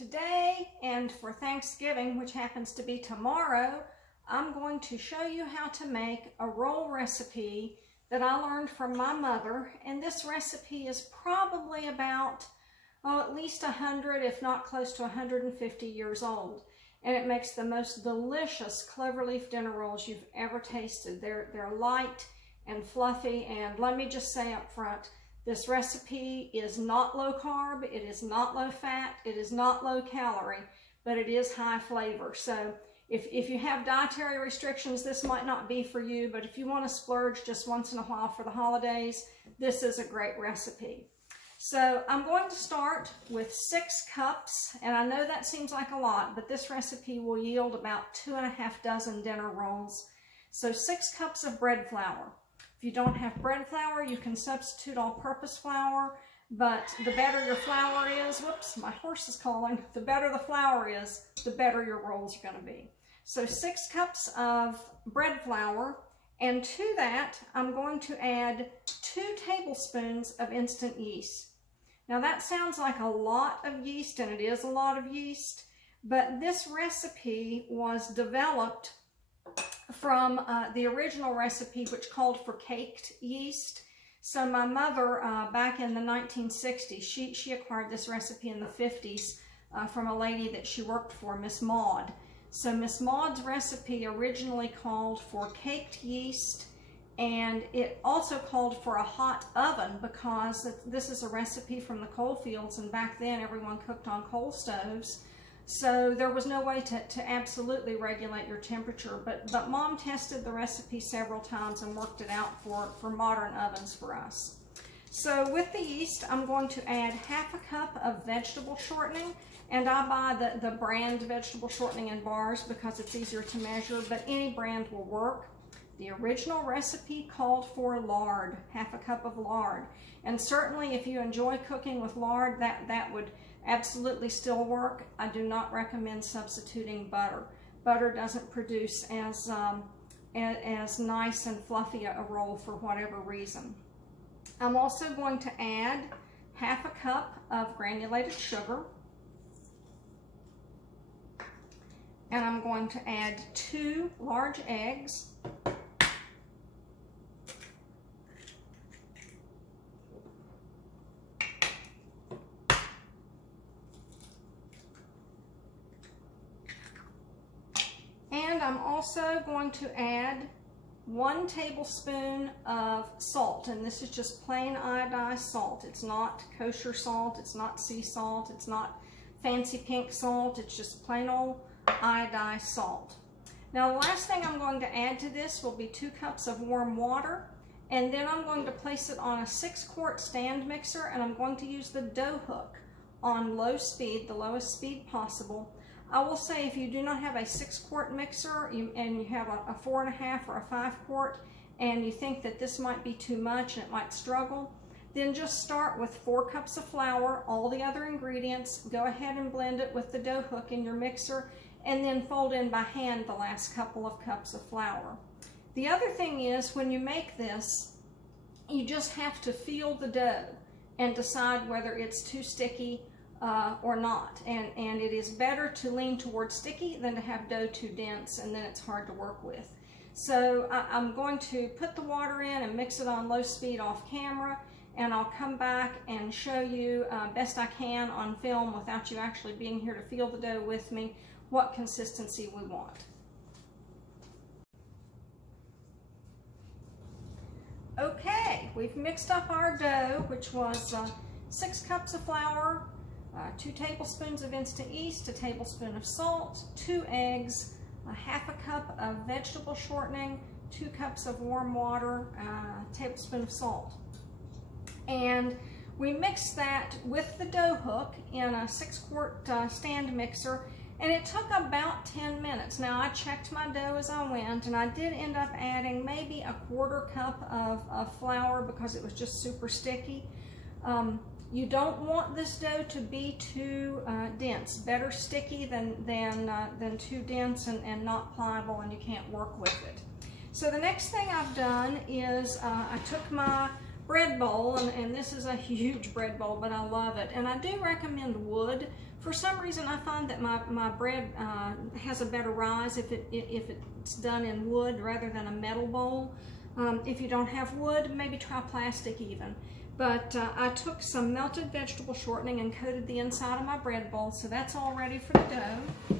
Today and for Thanksgiving, which happens to be tomorrow, I'm going to show you how to make a roll recipe that I learned from my mother. And this recipe is probably about, at least 100, if not close to 150 years old. And it makes the most delicious cloverleaf dinner rolls you've ever tasted. They're light and fluffy, and let me just say up front, this recipe is not low carb, it is not low fat, it is not low calorie, but it is high flavor. So if you have dietary restrictions, this might not be for you, but if you want to splurge just once in a while for the holidays, this is a great recipe. So I'm going to start with 6 cups, and I know that seems like a lot, but this recipe will yield about 2½ dozen dinner rolls. So 6 cups of bread flour. If you don't have bread flour, you can substitute all-purpose flour, but the better your flour is, whoops, my horse is calling, the better the flour is, the better your rolls are going to be. So 6 cups of bread flour, and to that, I'm going to add 2 tablespoons of instant yeast. Now that sounds like a lot of yeast, and it is a lot of yeast, but this recipe was developed from the original recipe, which called for caked yeast. So my mother, back in the 1960s, she acquired this recipe in the 50s from a lady that she worked for, Miss Maude. So Miss Maude's recipe originally called for caked yeast, and it also called for a hot oven because this is a recipe from the coalfields, and back then everyone cooked on coal stoves. So there was no way to absolutely regulate your temperature, but Mom tested the recipe several times and worked it out for modern ovens for us. So with the yeast, I'm going to add ½ cup of vegetable shortening, and I buy the brand vegetable shortening in bars because it's easier to measure, but any brand will work. The original recipe called for lard, ½ cup of lard. And certainly if you enjoy cooking with lard, that would absolutely still work. I do not recommend substituting butter. Butter doesn't produce as nice and fluffy a roll for whatever reason. I'm also going to add ½ cup of granulated sugar. And I'm going to add 2 large eggs. And I'm also going to add 1 tablespoon of salt, and this is just plain iodized salt. It's not kosher salt, it's not sea salt, it's not fancy pink salt, it's just plain old iodized salt. Now the last thing I'm going to add to this will be 2 cups of warm water, and then I'm going to place it on a 6-quart stand mixer, and I'm going to use the dough hook on low speed, the lowest speed possible. I will say if you do not have a 6-quart mixer and you have a 4½, or a 5-quart, and you think that this might be too much and it might struggle, then just start with 4 cups of flour, all the other ingredients, go ahead and blend it with the dough hook in your mixer, and then fold in by hand the last couple of cups of flour. The other thing is, when you make this, you just have to feel the dough and decide whether it's too sticky or not, and it is better to lean towards sticky than to have dough too dense, and then it's hard to work with. So I'm going to put the water in and mix it on low speed off camera, and I'll come back and show you best I can on film without you actually being here to feel the dough with me what consistency we want. Okay, we've mixed up our dough, which was 6 cups of flour, 2 tablespoons of instant yeast, 1 tablespoon of salt, 2 eggs, ½ cup of vegetable shortening, 2 cups of warm water, a tablespoon of salt. And we mixed that with the dough hook in a 6-quart stand mixer, and it took about 10 minutes. Now I checked my dough as I went, and I did end up adding maybe a ¼ cup of flour because it was just super sticky. You don't want this dough to be too dense. Better sticky than too dense and not pliable, and you can't work with it. So the next thing I've done is I took my bread bowl, and this is a huge bread bowl, but I love it. And I do recommend wood For some reason, I find that my bread has a better rise if it's done in wood rather than a metal bowl. If you don't have wood, maybe try plastic even. But I took some melted vegetable shortening and coated the inside of my bread bowl, so that's all ready for the dough.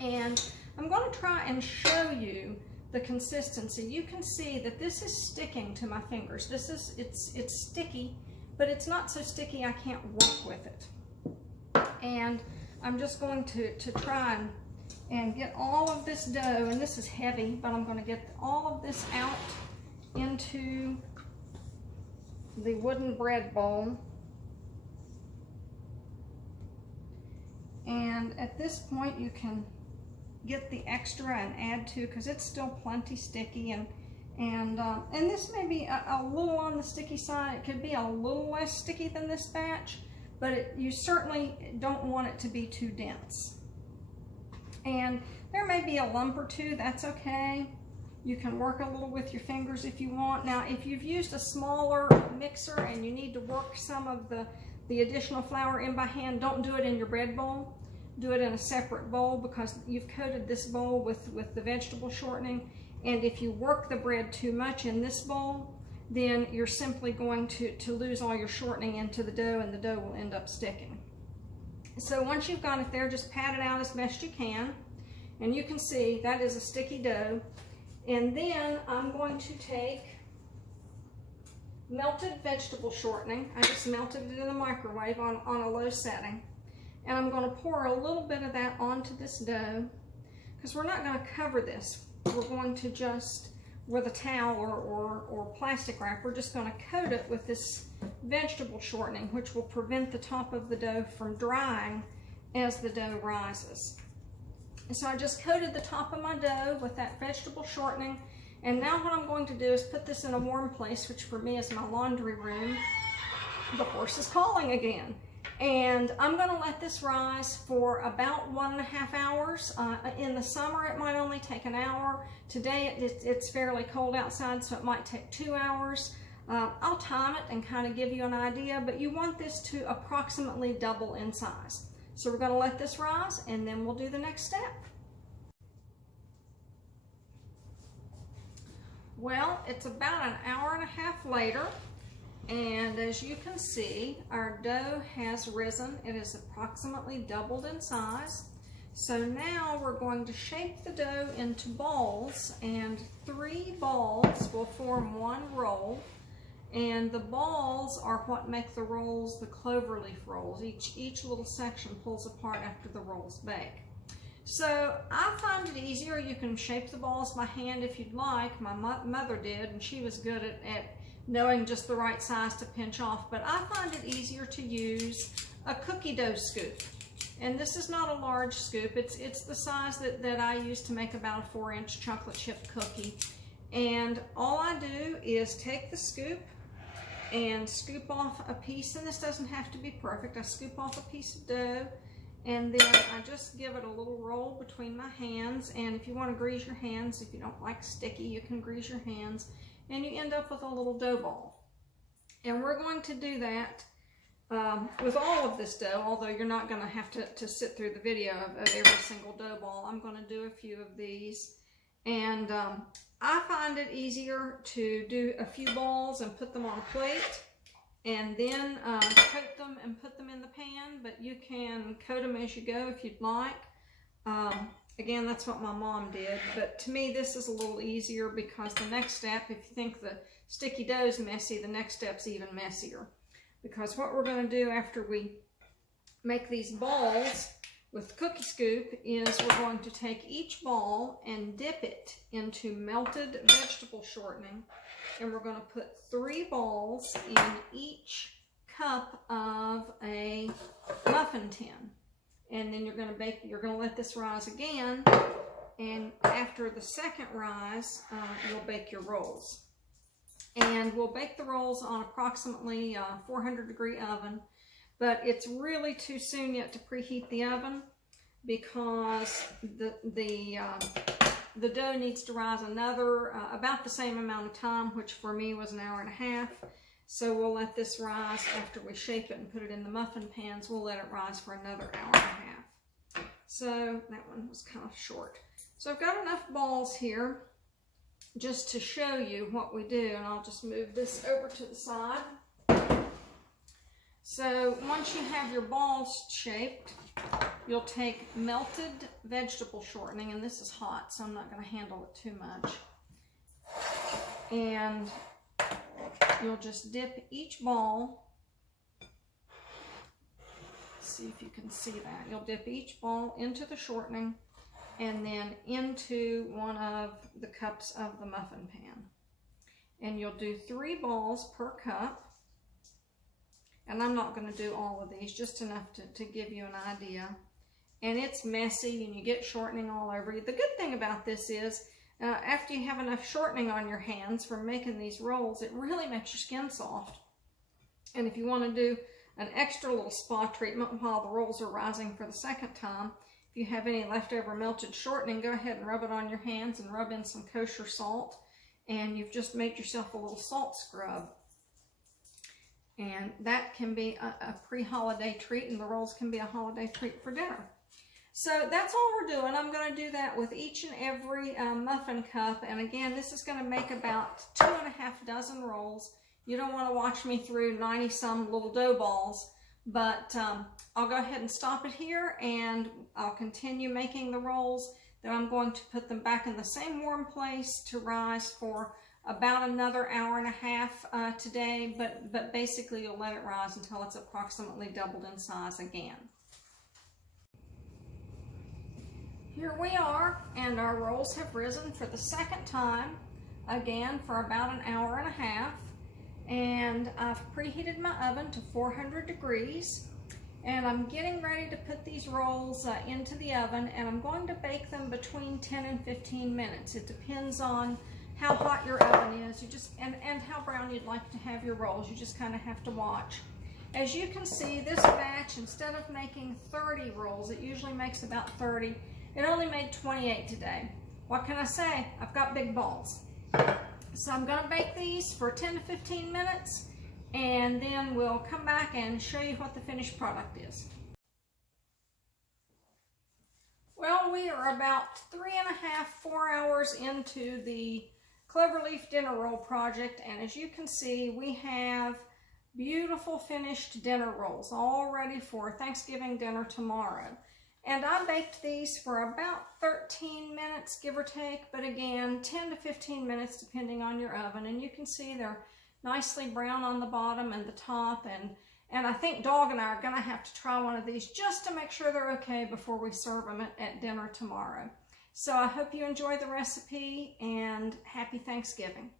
And I'm going to try and show you the consistency. You can see that this is sticking to my fingers. It's sticky, but it's not so sticky I can't work with it. And I'm just going to try and get all of this dough, and this is heavy, but I'm going to get all of this out into the wooden bread bowl. And at this point you can get the extra and add to, because it's still plenty sticky, and this may be a little on the sticky side. It could be a little less sticky than this batch, but you certainly don't want it to be too dense. And there may be a lump or two, that's okay. You can work a little with your fingers if you want. Now, if you've used a smaller mixer and you need to work some of the additional flour in by hand, don't do it in your bread bowl. Do it in a separate bowl, because you've coated this bowl with the vegetable shortening. And if you work the bread too much in this bowl, then you're simply going to lose all your shortening into the dough, and the dough will end up sticking. So once you've got it there, just pat it out as best you can. And you can see that is a sticky dough. And then I'm going to take melted vegetable shortening. I just melted it in the microwave on a low setting. And I'm going to pour a little bit of that onto this dough, because we're not going to cover this. We're going to just, with a towel or plastic wrap, we're just going to coat it with this vegetable shortening, which will prevent the top of the dough from drying as the dough rises. And so I just coated the top of my dough with that vegetable shortening. And now what I'm going to do is put this in a warm place, which for me is my laundry room. The horse is calling again. And I'm going to let this rise for about 1.5 hours. In the summer, it might only take an hour. Today, it's fairly cold outside, so it might take 2 hours. I'll time it and kind of give you an idea, but you want this to approximately double in size. So we're going to let this rise, and then we'll do the next step. Well, it's about an hour and a half later. And as you can see, our dough has risen. It is approximately doubled in size. So now we're going to shape the dough into balls, and 3 balls will form one roll. And the balls are what make the rolls the cloverleaf rolls. Each little section pulls apart after the rolls bake. So I find it easier. You can shape the balls by hand if you'd like. My mother did, and she was good at knowing just the right size to pinch off, but I find it easier to use a cookie dough scoop. And this is not a large scoop. It's the size that I use to make about a 4-inch chocolate chip cookie. And all I do is take the scoop and scoop off a piece, and this doesn't have to be perfect. I scoop off a piece of dough, and then I just give it a little roll between my hands. And if you want to grease your hands, if you don't like sticky, you can grease your hands. And you end up with a little dough ball. And we're going to do that with all of this dough, although you're not going to have to sit through the video of every single dough ball. I'm going to do a few of these. And I find it easier to do a few balls and put them on a plate, and then coat them and put them in the pan, but you can coat them as you go if you'd like. Again, that's what my mom did, but to me this is a little easier, because the next step, if you think the sticky dough is messy, the next step's even messier. Because what we're going to do after we make these balls with the cookie scoop is we're going to take each ball and dip it into melted vegetable shortening, and we're going to put 3 balls in each cup of a muffin tin. And then you're going to let this rise again, and after the second rise, you'll bake your rolls. And we'll bake the rolls on approximately 400-degree oven, but it's really too soon yet to preheat the oven, because the dough needs to rise another about the same amount of time, which for me was an hour and a half. So we'll let this rise after we shape it and put it in the muffin pans. We'll let it rise for another hour and a half. So that one was kind of short. So I've got enough balls here just to show you what we do, and I'll just move this over to the side. So once you have your balls shaped, you'll take melted vegetable shortening, and this is hot, so I'm not going to handle it too much. And you'll just dip each ball. See if you can see that. You'll dip each ball into the shortening and then into one of the cups of the muffin pan. And you'll do 3 balls per cup. And I'm not going to do all of these, just enough to give you an idea. And it's messy and you get shortening all over you. The good thing about this is, after you have enough shortening on your hands from making these rolls, it really makes your skin soft. And if you want to do an extra little spa treatment while the rolls are rising for the second time, if you have any leftover melted shortening, go ahead and rub it on your hands and rub in some kosher salt. And you've just made yourself a little salt scrub. And that can be a pre-holiday treat, and the rolls can be a holiday treat for dinner. So that's all we're doing. I'm going to do that with each and every muffin cup. And again, this is going to make about 2.5 dozen rolls. You don't want to watch me through 90-some little dough balls, but I'll go ahead and stop it here, and I'll continue making the rolls. Then I'm going to put them back in the same warm place to rise for about another hour and a half today, but basically you'll let it rise until it's approximately doubled in size again. Here we are, and our rolls have risen for the second time, again for about an hour and a half. And I've preheated my oven to 400 degrees, and I'm getting ready to put these rolls into the oven, and I'm going to bake them between 10 and 15 minutes. It depends on how hot your oven is, and how brown you'd like to have your rolls. You just kind of have to watch. As you can see, this batch, instead of making 30 rolls, it usually makes about 30. It only made 28 today. What can I say? I've got big balls. So I'm going to bake these for 10 to 15 minutes, and then we'll come back and show you what the finished product is. Well, we are about 3.5, 4 hours into the Cloverleaf dinner roll project, and as you can see, we have beautiful finished dinner rolls all ready for Thanksgiving dinner tomorrow. And I baked these for about 13 minutes, give or take, but again, 10 to 15 minutes depending on your oven. And you can see they're nicely brown on the bottom and the top, and I think Dog and I are going to have to try one of these just to make sure they're okay before we serve them at dinner tomorrow. So I hope you enjoy the recipe, and happy Thanksgiving.